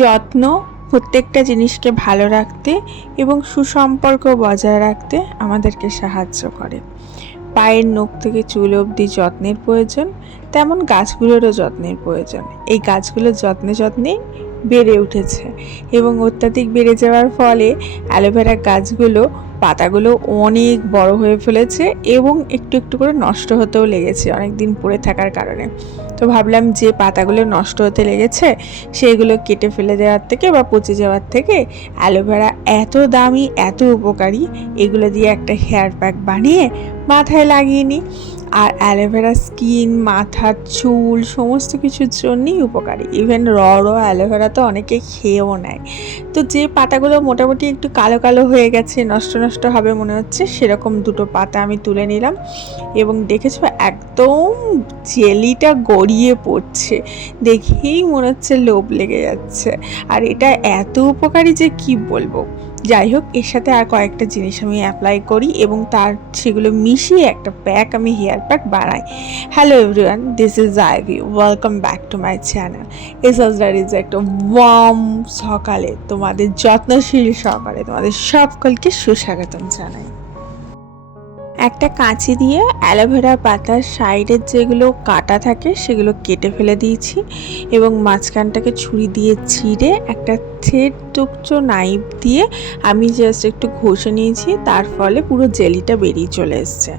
যত্ন প্রত্যেকটা জিনিসকে ভালো রাখতে এবং সুসম্পর্ক বজায় রাখতে আমাদেরকে সাহায্য করে। পায়ের নখ থেকে চুল অবধি যত্নের প্রয়োজন, তেমন গাছগুলোরও যত্নের প্রয়োজন। এই গাছগুলো যত্নে যত্নে বেড়ে উঠেছে এবং অত্যাধিক বেড়ে যাওয়ার ফলে অ্যালোভেরা গাছগুলো পাতাগুলো অনেক বড় হয়ে ফেলেছে এবং একটু একটু করে নষ্ট হতেও লেগেছে অনেক দিন পড়ে থাকার কারণে। তো ভাবলাম যে পাতাগুলো নষ্ট হতে লেগেছে সেগুলো কেটে ফেলে দেওয়ার থেকে বা পচে যাওয়ার থেকে অ্যালোভেরা এত দামি এত উপকারী, এগুলো দিয়ে একটা হেয়ার প্যাক বানিয়ে মাথায় লাগিয়ে নিই। আর অ্যালোভেরা স্কিন, মাথার চুল সমস্ত কিছুর জন্যই উপকারী। ইভেন র অ্যালোভেরা তো অনেকে খেয়েও নেয়। তো যে পাতাগুলো মোটামুটি একটু কালো কালো হয়ে গেছে, নষ্ট নষ্ট হবে মনে হচ্ছে, সেরকম দুটো পাতা আমি তুলে নিলাম এবং দেখেছো একদম জেলিটা গড়িয়ে পড়ছে, দেখেই মনে হচ্ছে লোভ লেগে যাচ্ছে। আর এটা এত উপকারী যে কি বলবো। যাই হোক, এর সাথে আর কয়েকটা জিনিস আমি অ্যাপ্লাই করি এবং সেগুলো মিশিয়ে একটা প্যাক, আমি হেয়ার প্যাক বানাই। Hello everyone, this is Ivy, welcome back to my channel. এসএসডারিজ একটা ওয়ার্ম সকালে তোমাদের যত্নশীল সকালে তোমাদের সকলকে সুস্বাগতম জানাই। একটা কাঁচি দিয়ে অ্যালোভেরা পাতার সাইডের যেগুলো কাটা থাকে সেগুলো কেটে ফেলে দিয়েছি এবং মাঝখানটাকে ছুরি দিয়ে ছিঁড়ে একটা থ্রেড টুকচো নাইফ দিয়ে আমি জাস্ট একটু ঘষে নিয়েছি। তার ফলে পুরো জেলিটা বেরিয়ে চলে এসছে।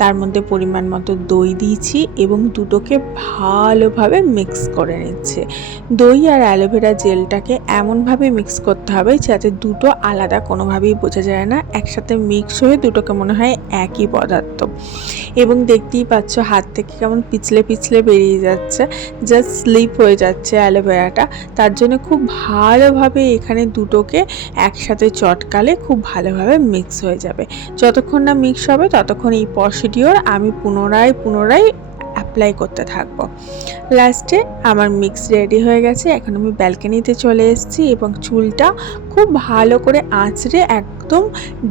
তার মধ্যে পরিমাণ মতো দই দিয়েছি এবং দুটোকে ভালোভাবে মিক্স করে নিচ্ছে। দই আর অ্যালোভেরা জেলটাকে এমনভাবে মিক্স করতে হবে যাতে দুটো আলাদা কোনোভাবেই বোঝা যায় না, একসাথে মিক্স হয়ে দুটোকে মনে হয় একই পদার্থ। এবং দেখতেই পাচ্ছ হাত থেকে কেমন পিছলে পিছলে বেরিয়ে যাচ্ছে, জাস্ট স্লিপ হয়ে যাচ্ছে অ্যালোভেরাটা। তার জন্য খুব ভালোভাবে এখানে দুটোকে একসাথে চটকালে খুব ভালোভাবে মিক্স হয়ে যাবে। যতক্ষণ না মিক্স হবে ততক্ষণ এই প্রসিডিওর আমি পুনরায় অ্যাপ্লাই করতে থাকবো। লাস্টে আমার মিক্স রেডি হয়ে গেছে। এখন আমি ব্যালকনিতে চলে এসেছি এবং চুলটা খুব ভালো করে আঁচড়ে একদম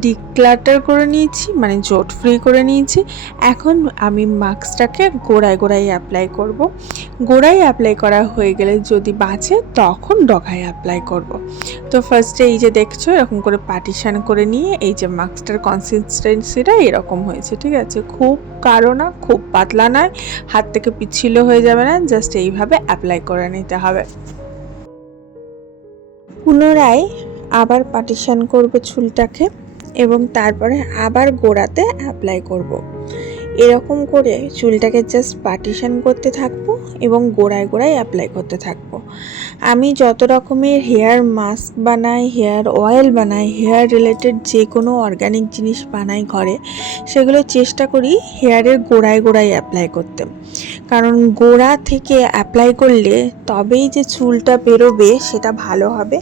ডিক্লাটার করে নিয়েছি, মানে জট ফ্রি করে নিয়েছি। এখন আমি মাস্কটাকে গোড়ায় গোড়ায় অ্যাপ্লাই করব। গোড়ায় অ্যাপ্লাই করা হয়ে গেলে যদি বাঁচে তখন ডগায় অ্যাপ্লাই করব। তো ফার্স্টে এই যে দেখছো এরকম করে পার্টিশান করে নিয়ে এই যে মাস্কটার কনসিস্টেন্সিটা এরকম হয়েছে, ঠিক আছে? খুব গাঢ় না, খুব পাতলা নয়, হাত থেকে পিচ্ছিল হয়ে যাবে না, জাস্ট এইভাবে অ্যাপ্লাই করে নিতে হবে। পুনরায় আবার পার্টিশান করব চুলটাকে এবং তারপরে আবার গোড়াতে অ্যাপ্লাই করব। এরকম করে চুলটাকে জাস্ট পার্টিশান করতে থাকবো এবং গোড়ায় গোড়ায় অ্যাপ্লাই করতে থাকবো। আমি যত রকমের হেয়ার মাস্ক বানাই, হেয়ার অয়েল বানাই, হেয়ার রিলেটেড যে কোনো অর্গানিক জিনিস বানাই ঘরে, সেগুলো চেষ্টা করি হেয়ারের গোড়ায় গোড়ায় অ্যাপ্লাই করতে। কারণ গোড়া থেকে অ্যাপ্লাই করলে তবেই যে চুলটা বেরোবে সেটা ভালো হবে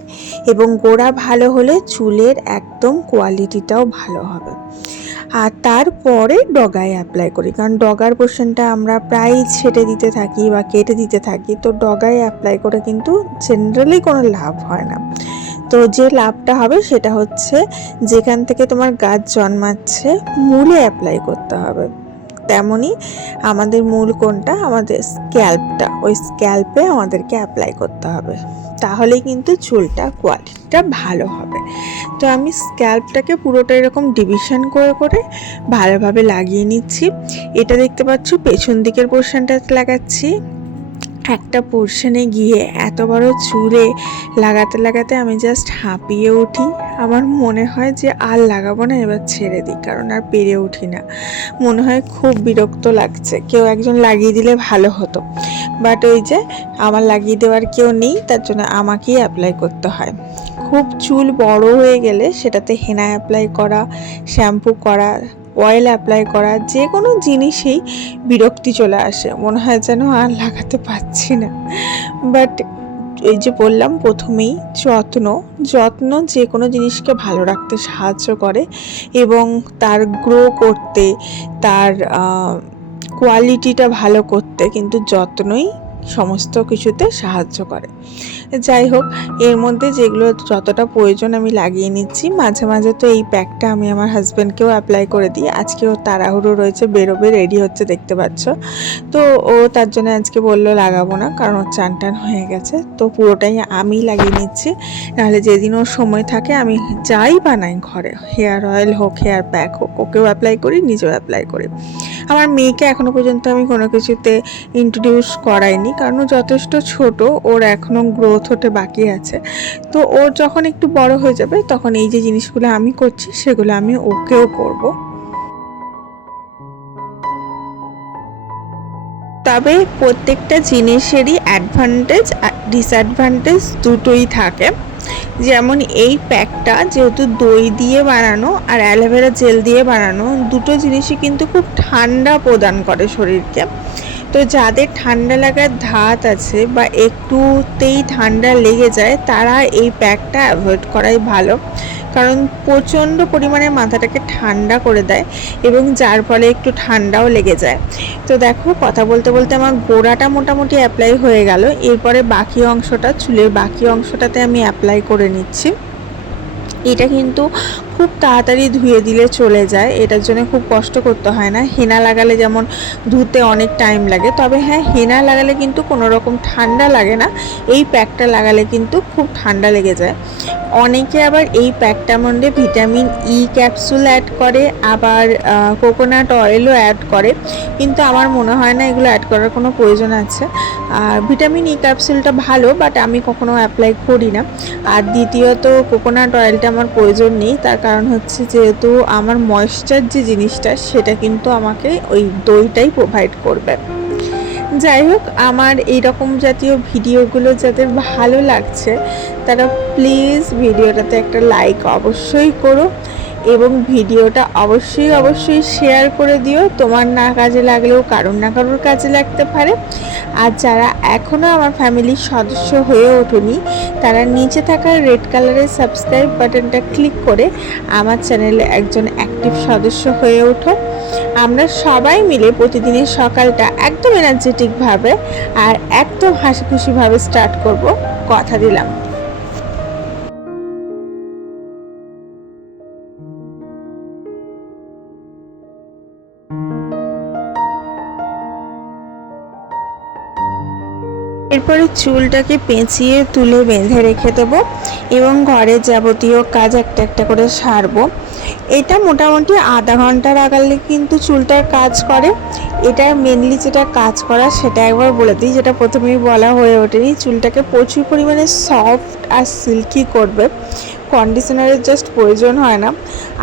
এবং গোড়া ভালো হলে চুলের একদম কোয়ালিটিটাও ভালো হবে। আর তারপরে ডগায় অ্যাপ্লাই করি, কারণ ডগার পোর্শনটা আমরা প্রায়ই ছেটে দিতে থাকি বা কেটে দিতে থাকি। তো ডগায় অ্যাপ্লাই করে কিন্তু জেনারেলি কোনো লাভ হয় না। তো যে লাভটা হবে সেটা হচ্ছে যেখান থেকে তোমার গাছ জন্মাচ্ছে মূলে অ্যাপ্লাই করতে হবে। তেমনই আমাদের মূল কোনটা, আমাদের স্ক্যাল্পটা, ওই স্ক্যাল্পে আমাদেরকে অ্যাপ্লাই করতে হবে, তাহলেই কিন্তু চুলটা কোয়ালিটিটা ভালো হবে। তো আমি স্ক্যাল্পটাকে পুরোটা এরকম ডিভিশন করে করে ভালোভাবে লাগিয়ে নিচ্ছি। এটা দেখতে পাচ্ছ পেছন দিকের পোর্শনটা লাগাচ্ছি। একটা পোর্শনে গিয়ে এত বড় চুলে লাগাতে লাগাতে আমি জাস্ট হাঁপিয়ে উঠি। আমার মনে হয় যে আর লাগাবো না, এবার ছেড়ে দিই, কারণ আর পেরে উঠি না। মনে হয় খুব বিরক্ত লাগছে, কেউ একজন লাগিয়ে দিলে ভালো হতো। বাট ওই যে আমার লাগিয়ে দেওয়ার কেউ নেই, তার জন্য আমাকেই অ্যাপ্লাই করতে হয়। খুব চুল বড় হয়ে গেলে সেটাতে হেনা অ্যাপ্লাই করা, শ্যাম্পু করা, অয়েল অ্যাপ্লাই করা, যে কোনো জিনিসেই বিরক্তি চলে আসে, মনে হয় যেন আর লাগাতে পারছি না। বাট এই যে বললাম প্রথমেই, যত্ন যে কোনো জিনিসকে ভালো রাখতে সাহায্য করে এবং তার গ্রো করতে, তার কোয়ালিটিটা ভালো করতে কিন্তু যত্নই সমস্ত কিছুতে সাহায্য করে। যাই হোক, এর মধ্যে যেগুলো যতটা প্রয়োজন আমি লাগিয়ে নিচ্ছি। মাঝে মাঝে তো এই প্যাকটা আমি আমার হাজব্যান্ডকেও অ্যাপ্লাই করে দিই। আজকেও তাড়াহুড়ো রয়েছে, বেরোবে, রেডি হচ্ছে, দেখতে পাচ্ছ। তো ও তার জন্য আজকে বললো লাগাবো না, কারণ ওর চান টান হয়ে গেছে। তো পুরোটাই আমি লাগিয়ে নিচ্ছি। নাহলে যেদিন ওর সময় থাকে আমি যাই বানাই ঘরে, হেয়ার অয়েল হোক, হেয়ার প্যাক হোক, ওকেও অ্যাপ্লাই করি, নিজেও অ্যাপ্লাই করি। আমার মেয়েকে এখনও পর্যন্ত আমি কোনো কিছুতে ইন্ট্রোডিউস করাইনি, কারণ ও যথেষ্ট ছোট, ওর এখনও গ্রোথ হতে বাকি আছে। তো ওর যখন একটু বড় হয়ে যাবে তখন এই যে জিনিসগুলো আমি করছি সেগুলো আমি ওকেও করব। তবে প্রত্যেকটা জিনিসেরই অ্যাডভান্টেজ আর ডিসঅ্যাডভান্টেজ দুটোই থাকে। যেমন এই প্যাকটা যেহেতু দই দিয়ে বানানো আর অ্যালোভেরা জেল দিয়ে বানানো, দুটো জিনিসই কিন্তু খুব ঠান্ডা প্রদান করে শরীরকে। তো যাদের ঠান্ডা লাগার ধাত আছে বা একটুতেই ঠান্ডা লেগে যায়, তারা এই প্যাকটা অ্যাভয়েড করাই ভালো, কারণ প্রচণ্ড পরিমাণে মাথাটাকে ঠান্ডা করে দেয় এবং যার ফলে একটু ঠান্ডাও লেগে যায়। তো দেখো, কথা বলতে বলতে আমার গোড়াটা মোটামুটি অ্যাপ্লাই হয়ে গেল। এরপরে বাকি অংশটা, চুলের বাকি অংশটাতে আমি অ্যাপ্লাই করে নিচ্ছি। এটা কিন্তু খুব তাড়াতাড়ি ধুয়ে দিলে চলে যায়, এটার জন্য খুব কষ্ট করতে হয় না। হেনা লাগালে যেমন ধুতে অনেক টাইম লাগে, তবে হ্যাঁ, হেনা লাগালে কিন্তু কোনো রকম ঠান্ডা লাগে না। এই প্যাকটা লাগালে কিন্তু খুব ঠান্ডা লেগে যায়। অনেকে আবার এই প্যাকটার মধ্যে ভিটামিন ই ক্যাপসুল অ্যাড করে, আবার কোকোনাট অয়েলও অ্যাড করে, কিন্তু আমার মনে হয় না এগুলো অ্যাড করার কোনো প্রয়োজন আছে। আর ভিটামিন ই ক্যাপসুলটা ভালো, বাট আমি কখনো অ্যাপ্লাই করি না। আর দ্বিতীয়ত কোকোনাট অয়েলটা আমার প্রয়োজন নেই, তার কারণ হচ্ছে যেহেতু আমার ময়েশ্চার যে জিনিসটা সেটা কিন্তু আমাকে ওই দইটাই প্রোভাইড করবে। যাই হোক, আমার এইরকম জাতীয় ভিডিওগুলো যাদের ভালো লাগছে তারা প্লিজ ভিডিওটাতে একটা লাইক অবশ্যই করো এবং ভিডিওটা অবশ্যই শেয়ার করে দিও। তোমার না কাজে লাগলেও কারোর না কারোর কাজে লাগতে পারে। আর যারা এখনও আমার ফ্যামিলির সদস্য হয়ে ওঠোনি, তারা নিচে থাকা রেড কালারের সাবস্ক্রাইব বাটনটা ক্লিক করে আমার চ্যানেলে একজন অ্যাক্টিভ সদস্য হয়ে ওঠো। আমরা সবাই মিলে প্রতিদিনের সকালটা একদম এনার্জেটিকভাবে আর একদম হাসি খুশিভাবে স্টার্ট করব, কথা দিলাম। এরপরে চুলটাকে পেঁচিয়ে তুলে বেঁধে রেখে দেবো এবং ঘরের যাবতীয় কাজ একটা একটা করে সারবো। এটা মোটামুটি আধা ঘন্টা লাগালে কিন্তু চুলটার কাজ করে। এটার মেনলি যেটা কাজ করা সেটা একবার বলে দিই, যেটা প্রথমেই বলা হয়ে ওঠেনি। চুলটাকে প্রচুর পরিমাণে সফট আর সিল্কি করবে, কন্ডিশনারের জাস্ট প্রয়োজন হয় না।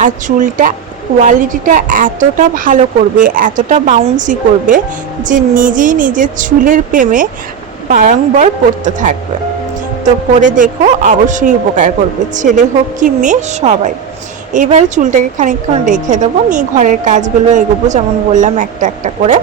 আর চুলটা কোয়ালিটিটা এতটা ভালো করবে, এতটা বাউন্সি করবে যে নিজেই নিজের চুলের প্রেমে বারংবার পড়তে থাকবে। তো করে দেখো, অবশ্যই উপকার করবে, ছেলে হোক কি মেয়ে সবাই। এবার চুলটাকে খানিকক্ষণ রেখে দেবো, নিয়ে ঘরের কাজগুলো এগোবো, যেমন বললাম একটা একটা করে।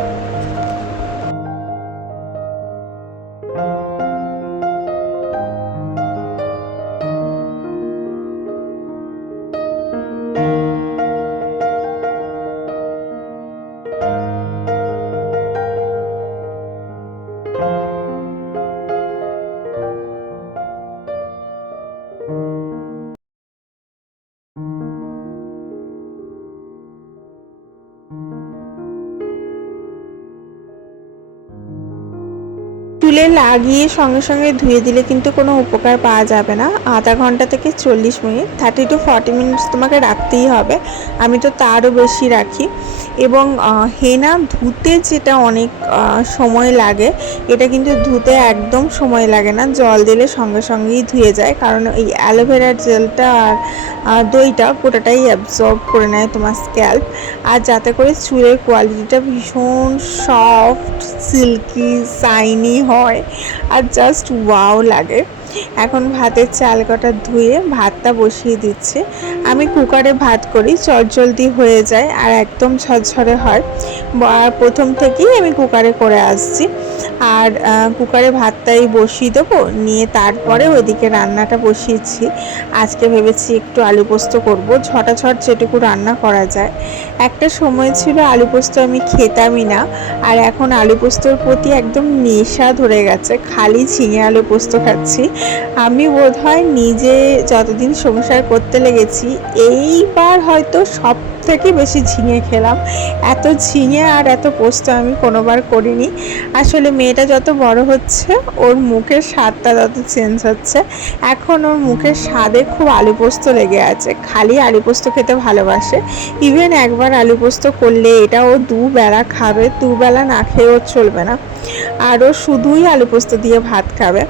চুলে লাগিয়ে সঙ্গে সঙ্গে ধুয়ে দিলে কিন্তু কোনো উপকার পাওয়া যাবে না। আধা ঘন্টা থেকে 40 মিনিট, 30 to 40 মিনিটস তোমাকে রাখতেই হবে। আমি তো তারও বেশি রাখি। এবং হেনা ধুতে যেটা অনেক সময় লাগে, এটা কিন্তু ধুতে একদম সময় লাগে না, জল দিলে সঙ্গে সঙ্গেই ধুয়ে যায়, কারণ এই অ্যালোভেরার জেলটা আর দইটা পুরোটাই অ্যাবজর্ব করে নেয় তোমার স্ক্যাল্প। আর যাতে করে চুলের কোয়ালিটিটা ভীষণ সফট, সিল্কি, শাইনি হয় আর জাস্ট ওয়াও লাগে। এখন ভাতের চাল কটা ধুয়ে ভাতটা বসিয়ে দিচ্ছি। আমি কুকারে ভাত করি, চটজলদি হয়ে যায় আর একদম ঝরঝরে হয়। প্রথম থেকেই আমি কুকারে করে আসছি। আর কুকারে ভাতটাই বসিয়ে দেবো, নিয়ে তারপরে ওইদিকে রান্নাটা বসিয়েছি। আজকে ভেবেছি একটু আলু পোস্ত করবো, ঝটাঝট যেটুকু রান্না করা যায়। একটা সময় ছিল আলু পোস্ত আমি খেতামই না, আর এখন আলু পোস্তর প্রতি একদম নেশা ধরে গেছে। খালি ঝিঙে আলু পোস্ত খাচ্ছি। আমি বোধহয় নিজে যতদিন সংসার করতে লেগেছি এইবার হয়তো সব থেকে বেশি ঝিঙে খেলাম। এত ঝিঙে আর এত পোস্ত আমি কোনোবার করিনি। আসলে মেয়েটা যত বড় হচ্ছে ওর মুখের স্বাদটা তত চেঞ্জ হচ্ছে। এখন ওর মুখের স্বাদে খুব আলু পোস্ত লেগে আছে, খালি আলু পোস্ত খেতে ভালোবাসে। ইভেন একবার আলু পোস্ত করলে এটা ও দুবেলা খাবে, দুবেলা না খেয়ে ওর চলবে না। আর ও শুধুই আলু পোস্ত দিয়ে ভাত খাবে।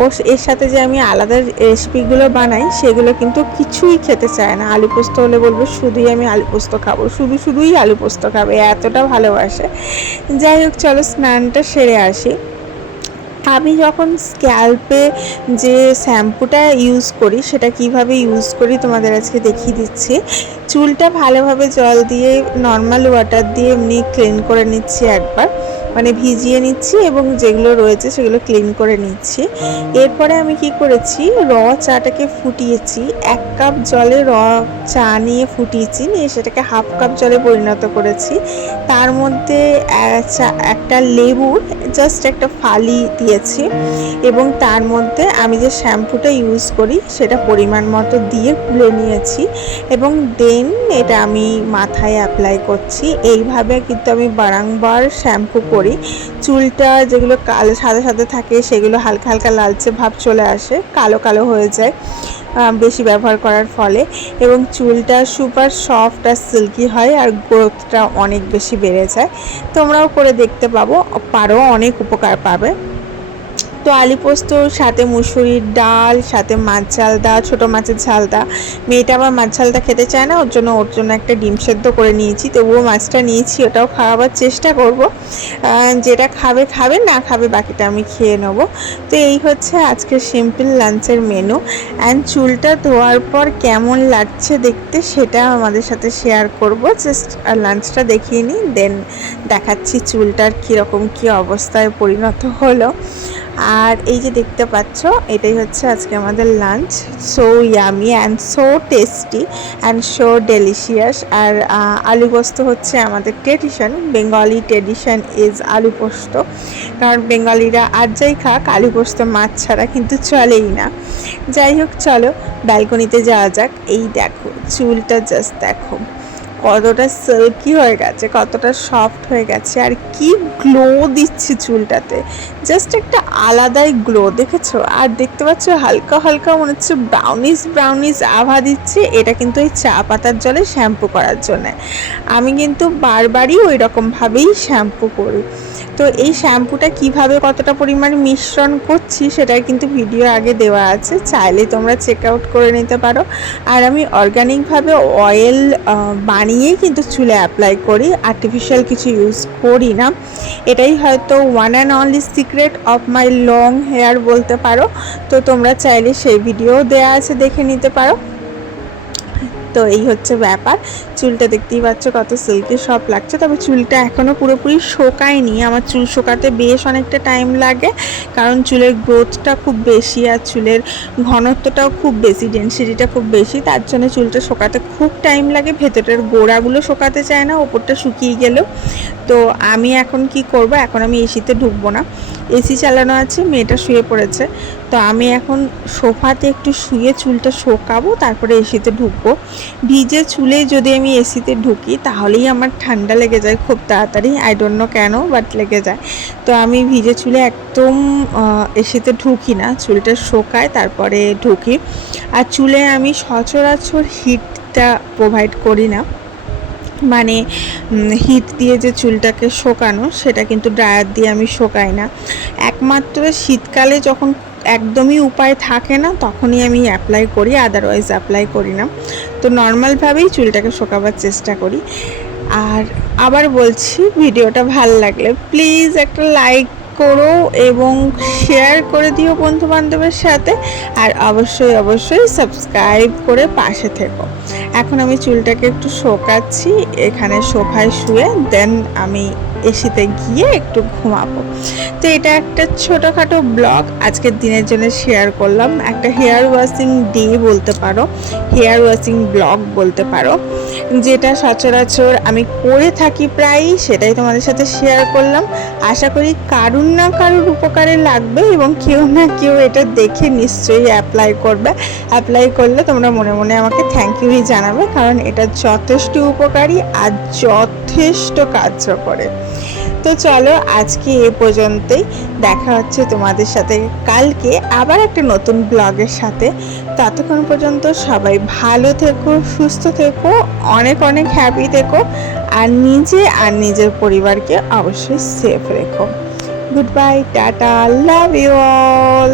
ও এর সাথে যে আমি আলাদা রেসিপিগুলো বানাই সেগুলো কিন্তু কিছুই খেতে চায় না। আলু পোস্ত হলে বলবে শুধুই আমি আলু পোস্ত খাবো, শুধুই আলু পোস্ত খাবে, এতটা ভালোবাসে। যাই হোক, চলো স্নানটা সেরে আসি। আমি যখন স্ক্যাল্পে যে শ্যাম্পুটা ইউজ করি সেটা কিভাবে ইউজ করি তোমাদের আজকে দেখিয়ে দিচ্ছি। চুলটা ভালোভাবে জল দিয়ে নর্মাল ওয়াটার দিয়ে এমনি ক্লিন করে নিচ্ছি একবার, মানে ভিজিয়ে নিচ্ছি এবং যেগুলো রয়েছে সেগুলো ক্লিন করে নিচ্ছি। এরপরে আমি কি করেছি, র চাটাকে ফুটিয়েছি। 1 কাপ জলে র চা নিয়ে ফুটিয়েছি, নিয়ে সেটাকে হাফ কাপ জলে পরিণত করেছি। তার মধ্যে একটা লেবুর জাস্ট একটা ফালি দিয়েছি এবং তার মধ্যে আমি যে শ্যাম্পুটা ইউজ করি সেটা পরিমাণ মতো দিয়ে গুলে নিয়েছি এবং দেন এটা আমি মাথায় অ্যাপ্লাই করছি। এইভাবে কিন্তু আমি বারংবার শ্যাম্পু করি। চুলটা যেগুলো কালো সাদা সাদা থাকে সেগুলো হালকা হালকা লালচে ভাব চলে আসে, কালো কালো হয়ে যায় বেশি ব্যবহার করার ফলে, এবং চুলটা সুপার সফট আর সিল্কি হয় আর গ্রোথটা অনেক বেশি বেড়ে যায়। তোমরাও করে দেখতে পারো, অনেক উপকার পাবে। তো আলু পোস্তর সাথে মুসুরির ডাল, সাথে মাছ ঝালদা, ছোটো মাছের ঝালদা। মেয়েটা আবার মাছ ঝালদা খেতে চায় না, ওর জন্য একটা ডিম সেদ্ধ করে নিয়েছি। তবুও মাছটা নিয়েছি, ওটাও খাওয়াবার চেষ্টা করব। যেটা খাবে, না খাবে বাকিটা আমি খেয়ে নেব। তো এই হচ্ছে আজকের সিম্পল লাঞ্চের মেনু। অ্যান্ড চুলটা ধোয়ার পর কেমন লাগছে দেখতে সেটা আমাদের সাথে শেয়ার করব। জাস্ট লাঞ্চটা দেখিয়ে নিই, দেন দেখাচ্ছি চুলটার কীরকম কী অবস্থায় পরিণত হলো। আর এই যে দেখতে পাচ্ছ, এটাই হচ্ছে আজকে আমাদের lunch. So yummy and so tasty and so delicious. আর আলু পোস্ত হচ্ছে আমাদের ট্রেডিশন, বেঙ্গলি ট্রেডিশন ইজ আলু পোস্ত। কারণ বেঙ্গলিরা আর যাই খাক, আলু পোস্ত মাছ ছাড়া কিন্তু চলেই না। যাই হোক, চলো ব্যালকনিতে যাওয়া যাক। এই দেখো চুলটা, জাস্ট দেখো কতটা সিল্কি হয়ে গেছে, কতটা সফট হয়ে গেছে, আর কি গ্লো দিচ্ছে চুলটাতে। জাস্ট একটা আলাদাই গ্লো, দেখেছো? আর দেখতে পাচ্ছ হালকা হালকা মনে হচ্ছে ব্রাউনিশ আভা দিচ্ছে। এটা কিন্তু এই চা পাতার জলে শ্যাম্পু করার জন্য। আমি কিন্তু বারবারই ওই রকমভাবেই শ্যাম্পু করি। তো এই শ্যাম্পুটা কিভাবে কতটা পরিমাণে মিশ্রণ করছি সেটার কিন্তু ভিডিও আগে দেওয়া আছে, চাইলে তোমরা চেক আউট করে নিতে পারো। আর আমি অর্গানিকভাবে অয়েল বানিয়েই কিন্তু চুলে অ্যাপ্লাই করি, আর্টিফিশিয়াল কিছু ইউজ করি না। এটাই হয়তো one and only secret of my long hair বলতে পারো। তো তোমরা চাইলে সেই ভিডিও দেওয়া আছে, দেখে নিতে পারো। তো এই হচ্ছে ব্যাপার। চুলটা দেখতেই পাচ্ছ কত সিল্কি সফট লাগছে। তবে চুলটা এখনও পুরোপুরি শোকায়নি। আমার চুল শোকাতে বেশ অনেকটা টাইম লাগে, কারণ চুলের গ্রোথটা খুব বেশি আর চুলের ঘনত্বটাও খুব বেশি, ডেনসিটিটা খুব বেশি। তার জন্য চুলটা শোকাতে খুব টাইম লাগে। ভেতরের গোড়াগুলো শোকাতে চায় না, ওপরটা শুকিয়ে গেলেও। তো আমি এখন কি করব, এখন আমি এসিতে ঢুকবো না। এসি চালানো আছে, মেয়েটা শুয়ে পড়েছে। তো আমি এখন সোফাতে একটু শুয়ে চুলটা শোকাবো, তারপরে এসিতে ঢুকবো। ভিজে চুলে যদি আমি এসিতে ঢুকি তাহলেই আমার ঠান্ডা লেগে যায় খুব তাড়াতাড়ি, আই ডোন্ট নো কেন, বাট লেগে যায়। তো আমি ভিজে চুলে একদম এসিতে ঢুকি না, চুলটা শোকায় তারপরে ঢুকি। আর চুলে আমি সচরাচর হিটটা প্রোভাইড করি না, মানে হিট দিয়ে যে চুলটাকে শোকানো সেটা কিন্তু ড্রায়ার দিয়ে আমি শোকাই না। একমাত্র শীতকালে যখন একদমই উপায় থাকে না তখনই আমি অ্যাপ্লাই করি, আদারওয়াইজ অ্যাপ্লাই করি না। তো নর্মালভাবেই চুলটাকে শোকাবার চেষ্টা করি। আর আবার বলছি, ভিডিওটা ভালো লাগলে প্লিজ একটা লাইক করো এবং শেয়ার করে দিও বন্ধু বান্ধবের সাথে। আর অবশ্যই সাবস্ক্রাইব করে পাশে থেকো। এখন আমি চুলটাকে একটু শোকাচ্ছি এখানে সোফায় শুয়ে, দেন আমি এসিতে গিয়ে একটু ঘুমাবো। তো এটা একটা ছোটোখাটো ব্লগ আজকের দিনের জন্য শেয়ার করলাম, একটা হেয়ার ওয়াশিং ডে বলতে পারো, হেয়ার ওয়াশিং ব্লগ বলতে পারো, যেটা সচরাচর আমি করে থাকি প্রায়ই, সেটাই তোমাদের সাথে শেয়ার করলাম। আশা করি কারুর না কারুর উপকারে লাগবে এবং কেউ না কেউ এটা দেখে নিশ্চয়ই অ্যাপ্লাই করবে। অ্যাপ্লাই করলে তোমরা মনে মনে আমাকে থ্যাংক ইউই জানাবে, কারণ এটা যথেষ্ট উপকারী আর যথেষ্ট কার্যকরী। তো চলো আজকে এ পর্যন্তই, দেখা হচ্ছে তোমাদের সাথে কালকে আবার একটা নতুন ব্লগের সাথে। ততক্ষণ পর্যন্ত সবাই ভালো থেকো, সুস্থ থেকো, অনেক অনেক হ্যাপি থেকো, আর নিজে আর নিজের পরিবারকে অবশ্যই সেফ রেখো। Good bye, tata, love you all.